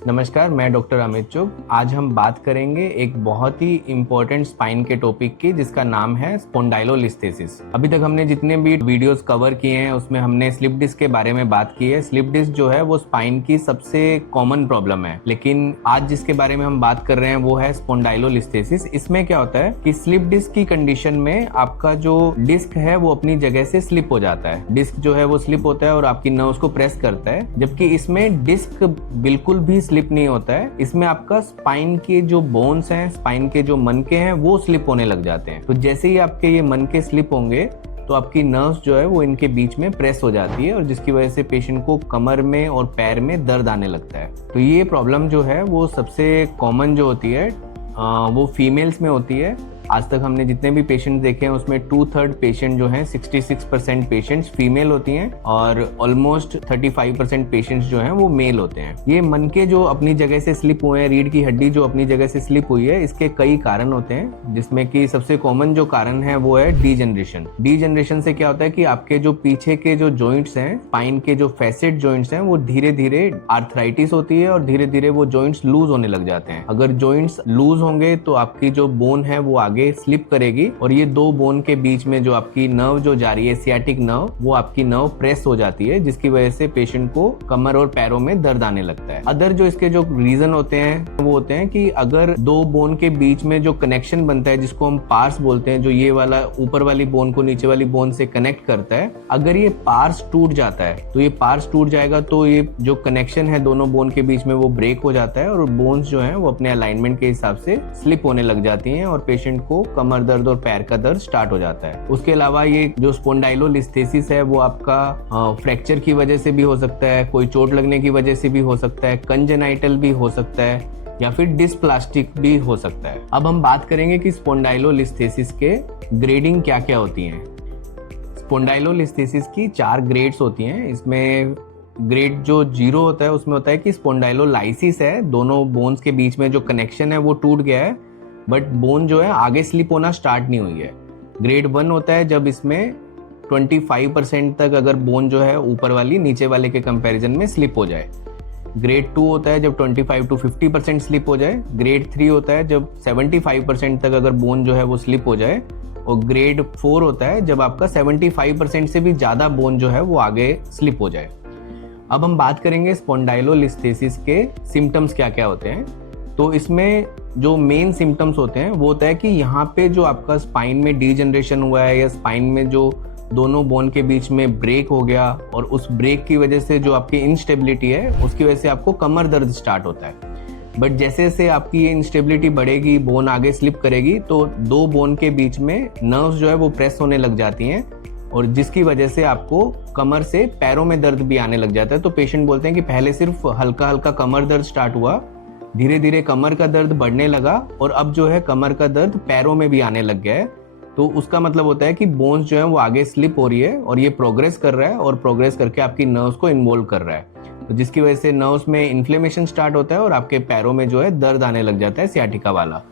नमस्कार, मैं डॉक्टर अमित चुग। आज हम बात करेंगे एक बहुत ही इम्पोर्टेंट स्पाइन के टॉपिक की, जिसका नाम है स्पोंडाइलोलिस्थेसिस। अभी तक हमने जितने भी वीडियोस कवर किए हैं उसमें हमने स्लिप डिस्क के बारे में बात की है। स्लिप डिस्क जो है वो स्पाइन की सबसे कॉमन प्रॉब्लम है, लेकिन आज जिसके बारे में हम बात कर रहे हैं वो है स्पोंडाइलोलिस्थेसिस। इसमें क्या होता है कि स्लिप डिस्क की कंडीशन में आपका जो डिस्क है वो अपनी जगह से स्लिप हो जाता है। डिस्क जो है वो स्लिप होता है और आपकी नर्व्स को प्रेस करता है, जबकि इसमें डिस्क बिल्कुल भी स्लिप नहीं होता है। इसमें आपका स्पाइन के जो बोन्स हैं, स्पाइन के जो मनके हैं वो स्लिप होने लग जाते हैं। तो जैसे ही आपके ये मनके स्लिप होंगे तो आपकी नर्व्स जो है वो इनके बीच में प्रेस हो जाती है और जिसकी वजह से पेशेंट को कमर में और पैर में दर्द आने लगता है। तो ये प्रॉब्लम जो है वो सबसे कॉमन जो होती है वो फीमेल्स में होती है। आज तक हमने जितने भी पेशेंट देखे हैं उसमें 2/3 पेशेंट जो हैं 66% पेशेंट्स फीमेल होती हैं और ऑलमोस्ट 35% पेशेंट्स जो हैं वो मेल होते हैं। ये मनके जो अपनी जगह से स्लिप हुए हैं, रीढ़ की हड्डी जो अपनी जगह से स्लिप हुई है, इसके कई कारण होते हैं, जिसमें कि सबसे कॉमन जो कारण है वो है डीजनरेशन। डीजनरेशन से क्या होता है कि आपके जो पीछे के जो जॉइंट्स हैं, स्पाइन के जो फैसेट जॉइंट्स हैं, वो धीरे धीरे आर्थराइटिस होती है और धीरे धीरे वो जॉइंट्स लूज होने लग जाते हैं। अगर जॉइंट्स लूज होंगे तो आपकी जो बोन है वो आगे स्लिप करेगी और ये दो बोन के बीच में जो आपकी नर्व जो जा रही है, सियाटिक नर्व, वो आपकी नर्व प्रेस हो जाती है, जिसकी वजह से पेशेंट को कमर और पैरों में दर्द आने लगता है। अदर जो इसके जो रीजन होते हैं वो होते हैं कि अगर दो बोन के बीच में जो कनेक्शन बनता है, जिसको हम पार्स बोलते हैं, जो ये वाला ऊपर वाली बोन को नीचे वाली बोन से कनेक्ट करता है, अगर ये पार्स टूट जाता है तो ये पार्स टूट जाएगा तो ये जो कनेक्शन है दोनों बोन के बीच में वो ब्रेक हो जाता है और बोन्स जो है वो अपने अलाइनमेंट के हिसाब से स्लिप होने लग जाती हैं और पेशेंट को कमर दर्द और पैर का दर्द स्टार्ट हो जाता है। उसके अलावा ये जो स्पोंडाइलोलिस्थेसिस है वो आपका फ्रैक्चर की वजह से भी हो सकता है, कोई चोट लगने की वजह से भी हो सकता है, कंजेनाइटल भी हो सकता है या फिर डिस्प्लास्टिक भी हो सकता है। अब हम बात करेंगे कि स्पोंडाइलोलिस्थेसिस के ग्रेडिंग क्या क्या होती हैं। स्पोंडाइलोलिस्थेसिस की 4 ग्रेड्स होती हैं। इसमें ग्रेड जो 0 होता है उसमें होता है कि स्पोंडाइलोलाइसिस है, दोनों बोन्स के बीच में जो कनेक्शन है वो टूट गया है बट बोन जो है आगे स्लिप होना स्टार्ट नहीं हुई है। ग्रेड 1 होता है जब इसमें 25% तक अगर बोन जो है ऊपर वाली नीचे वाले के कंपैरिजन में स्लिप हो जाए। ग्रेड 2 होता है जब 25 to 50% स्लिप हो जाए। ग्रेड 3 होता है जब 75% तक अगर बोन जो है वो स्लिप हो जाए और ग्रेड 4 होता है जब आपका 75% से भी ज्यादा बोन जो है वो आगे स्लिप हो जाए। अब हम बात करेंगे स्पोंडाइलोलिस्थेसिस के सिम्टम्स क्या क्या होते हैं। तो इसमें जो मेन सिम्टम्स होते हैं वो होता है कि यहाँ पे जो आपका स्पाइन में डीजनरेशन हुआ है या स्पाइन में जो दोनों बोन के बीच में ब्रेक हो गया और उस ब्रेक की वजह से जो आपकी इंस्टेबिलिटी है उसकी वजह से आपको कमर दर्द स्टार्ट होता है। बट जैसे जैसे आपकी ये इंस्टेबिलिटी बढ़ेगी, बोन आगे स्लिप करेगी तो दो बोन के बीच में नर्व्स जो है वो प्रेस होने लग जाती हैं और जिसकी वजह से आपको कमर से पैरों में दर्द भी आने लग जाता है। तो पेशेंट बोलते हैं कि पहले सिर्फ हल्का हल्का कमर दर्द स्टार्ट हुआ, धीरे धीरे कमर का दर्द बढ़ने लगा और अब जो है कमर का दर्द पैरों में भी आने लग गया है। तो उसका मतलब होता है कि बोन्स जो है वो आगे स्लिप हो रही है और ये प्रोग्रेस कर रहा है और प्रोग्रेस करके आपकी नर्व्स को इन्वॉल्व कर रहा है, तो जिसकी वजह से नर्व्स में इन्फ्लेमेशन स्टार्ट होता है और आपके पैरों में जो है दर्द आने लग जाता है, सियाटिका वाला।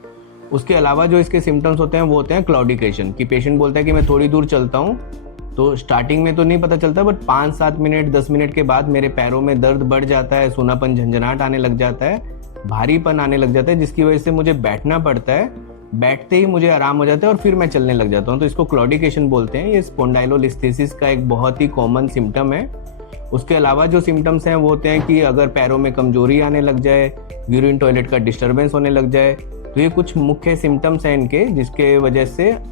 उसके अलावा जो इसके सिम्टम्स होते हैं वो होते हैं क्लॉडिकेशन, कि पेशेंट बोलता है कि मैं थोड़ी दूर चलता हूँ तो स्टार्टिंग में तो नहीं पता चलता बट 5-7 मिनट 10 मिनट के बाद मेरे पैरों में दर्द बढ़ जाता है, सूनापन झंझनाहट आने लग जाता है, भारीपन आने लग जाता है, जिसकी वजह से मुझे बैठना पड़ता है, बैठते ही मुझे आराम हो जाता है और फिर मैं चलने लग जाता हूँ। तो इसको क्लॉडिकेशन बोलते हैं। ये स्पोंडाइलोलिस्थेसिस का एक बहुत ही कॉमन सिम्टम है। उसके अलावा जो सिम्टम्स हैं वो होते हैं कि अगर पैरों में कमजोरी आने लग जाए, यूरिन टॉयलेट का डिस्टर्बेंस होने लग जाए, तो ये कुछ मुख्य सिम्टम्स हैं इनके,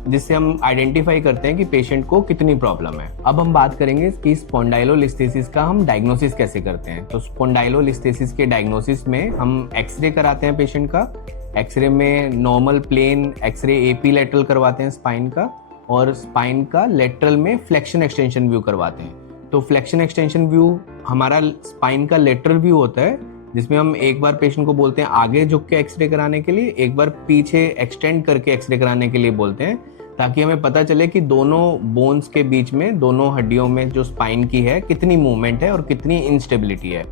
जिससे हम आइडेंटिफाई करते हैं कि पेशेंट को कितनी प्रॉब्लम है। अब हम बात करेंगे कि स्पोंडाइलोलिस्थेसिस का हम डायग्नोसिस कैसे करते हैं। तो स्पोंडाइलोलिस्थेसिस के डायग्नोसिस में हम एक्सरे कराते हैं पेशेंट का। एक्सरे में normal plain x-ray AP lateral करवाते हैं स्पाइन का और स्पाइन का लेटरल में फ्लेक्शन एक्सटेंशन व्यू करवाते हैं। तो फ्लेक्शन एक्सटेंशन व्यू हमारा स्पाइन का लेटरल व्यू होता है, जिसमें हम एक बार पेशेंट को बोलते हैं आगे झुक के एक्सरे कराने के लिए, एक बार पीछे एक्सटेंड करके एक्सरे कराने के लिए बोलते हैं, ताकि हमें पता चले कि दोनों बोन्स के बीच में, दोनों हड्डियों में जो स्पाइन की है कितनी मूवमेंट है और कितनी इंस्टेबिलिटी है।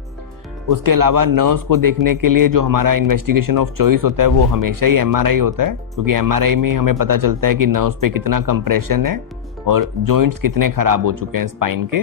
उसके अलावा नर्व्स को देखने के लिए जो हमारा इन्वेस्टिगेशन ऑफ चॉइस होता है वो हमेशा ही एमआरआई होता है, क्योंकि एमआरआई में हमें पता चलता है कि नर्व्स पे कितना कंप्रेशन है और जॉइंट्स कितने खराब हो चुके हैं स्पाइन के।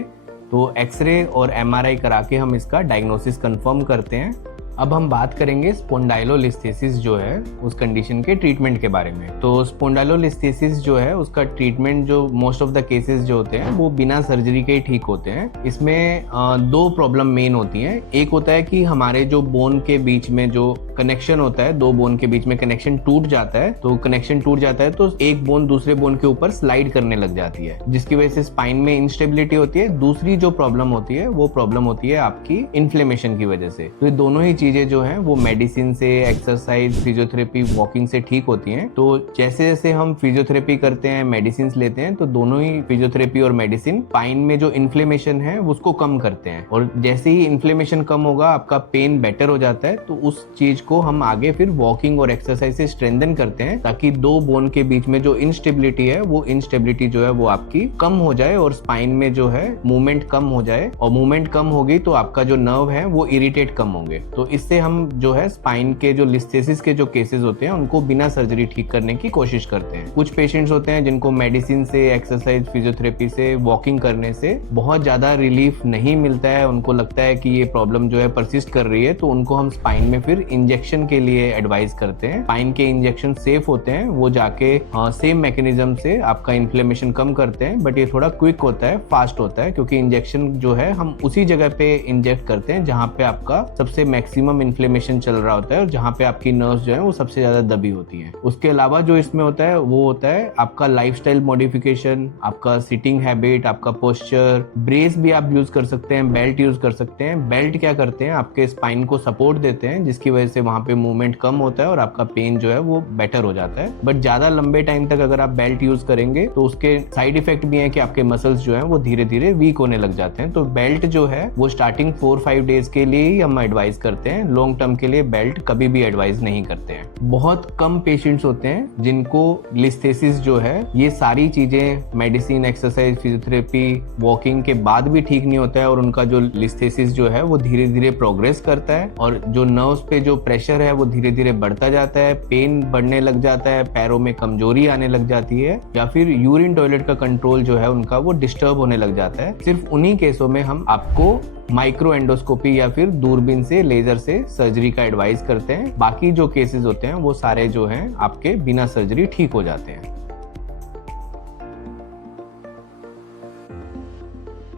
तो एक्सरे और एमआरआई करा के हम इसका डायग्नोसिस कंफर्म करते हैं। अब हम बात करेंगे स्पोंडाइलोलिस्थेसिस जो है उस कंडीशन के ट्रीटमेंट के बारे में। तो स्पोंडाइलोलिस्थेसिस जो है उसका ट्रीटमेंट जो मोस्ट ऑफ द केसेस जो होते हैं वो बिना सर्जरी के ही ठीक होते हैं। इसमें दो प्रॉब्लम मेन होती हैं। एक होता है कि हमारे जो बोन के बीच में जो कनेक्शन होता है, दो बोन के बीच में कनेक्शन टूट जाता है, तो कनेक्शन टूट जाता है तो एक बोन दूसरे बोन के ऊपर स्लाइड करने लग जाती है, जिसकी वजह से स्पाइन में इंस्टेबिलिटी होती है। दूसरी जो प्रॉब्लम होती है वो प्रॉब्लम होती है आपकी इन्फ्लेमेशन की वजह से। तो ये दोनों ही चीजें जो हैं वो मेडिसिन से, एक्सरसाइज, फिजियोथेरेपी, वॉकिंग से ठीक होती हैं। तो जैसे जैसे हम फिजियोथेरेपी करते हैं, मेडिसिन लेते हैं, तो दोनों ही फिजियोथेरेपी और मेडिसिन स्पाइन में जो इन्फ्लेमेशन है उसको कम करते हैं। और जैसे ही इन्फ्लेमेशन कम होगा, आपका पेन बेटर हो जाता है, तो उस चीज को हम आगे फिर वॉकिंग और एक्सरसाइज से स्ट्रेंथन करते हैं, ताकि दो बोन के बीच में जो इंस्टेबिलिटी है वो इंस्टेबिलिटी जो है वो आपकी कम हो जाए और स्पाइन में जो है मूवमेंट कम हो जाए। और मूवमेंट कम होगी तो आपका जो नर्व है वो इरिटेट कम होंगे। तो इससे हम जो है स्पाइन के जो लिस्थेसिस के जो केसेस होते हैं उनको बिना सर्जरी ठीक करने की कोशिश करते हैं। कुछ पेशेंट्स होते हैं जिनको मेडिसिन से, एक्सरसाइज, फिजियोथेरेपी से, वॉकिंग करने से बहुत ज्यादा रिलीफ नहीं मिलता है, उनको लगता है कि ये प्रॉब्लम जो है परसिस्ट कर रही है, तो उनको हम स्पाइन में फिर इंजेक्शन के लिए एडवाइस करते हैं। स्पाइन के इंजेक्शन सेफ होते हैं, वो जाके सेम मैकेनिज्म से आपका इन्फ्लेमेशन कम करते हैं, बट ये थोड़ा क्विक होता है, फास्ट होता है, क्योंकि इंजेक्शन जो है हम उसी जगह पे इंजेक्ट करते हैं जहां पे आपका सबसे मैक्सिमम इन्फ्लेमेशन चल रहा होता है और जहां पे आपकी नर्व्स जो है वो सबसे ज्यादा दबी होती हैं। उसके अलावा जो इसमें होता है वो होता है आपका लाइफस्टाइल मॉडिफिकेशन, आपका सिटिंग हैबिट, आपका पोस्चर। ब्रेस भी आप यूज कर सकते हैं, बेल्ट यूज कर सकते हैं। बेल्ट क्या करते हैं, आपके स्पाइन को सपोर्ट देते हैं, जिसकी वजह से वहां पे मूवमेंट कम होता है और आपका पेन जो है वो बेटर हो जाता है। बट ज्यादा लंबे टाइम तक अगर आप बेल्ट यूज करेंगे तो उसके साइड इफेक्ट भी है कि आपके मसल्स जो है वो धीरे धीरे वीक होने लग जाते हैं। तो बेल्ट जो है वो स्टार्टिंग 4-5 डेज के लिए ही हम एडवाइस करते हैं, लॉन्ग टर्म के लिए बेल्ट कभी भी एडवाइस नहीं करते हैं। बहुत कम पेशेंट्स होते हैं जिनको लिस्थेसिस जो है ये सारी चीजें मेडिसिन, एक्सरसाइज, फिजियोथेरेपी, वॉकिंग के बाद भी ठीक नहीं होता है और उनका जो लिस्थेसिस जो है वो धीरे धीरे प्रोग्रेस करता है और जो नर्व्स पे जो प्रेशर है वो धीरे धीरे बढ़ता जाता है, पेन बढ़ने लग जाता है, पैरों में कमजोरी आने लग जाती है, या फिर यूरिन टॉयलेट का कंट्रोल जो है उनका वो डिस्टर्ब होने लग जाता है। सिर्फ उन्हीं केसों में हम आपको माइक्रो एंडोस्कोपी या फिर दूरबीन से, लेजर से सर्जरी का एडवाइस करते हैं। बाकी जो केसेस होते हैं वो सारे जो हैं आपके बिना सर्जरी ठीक हो जाते हैं।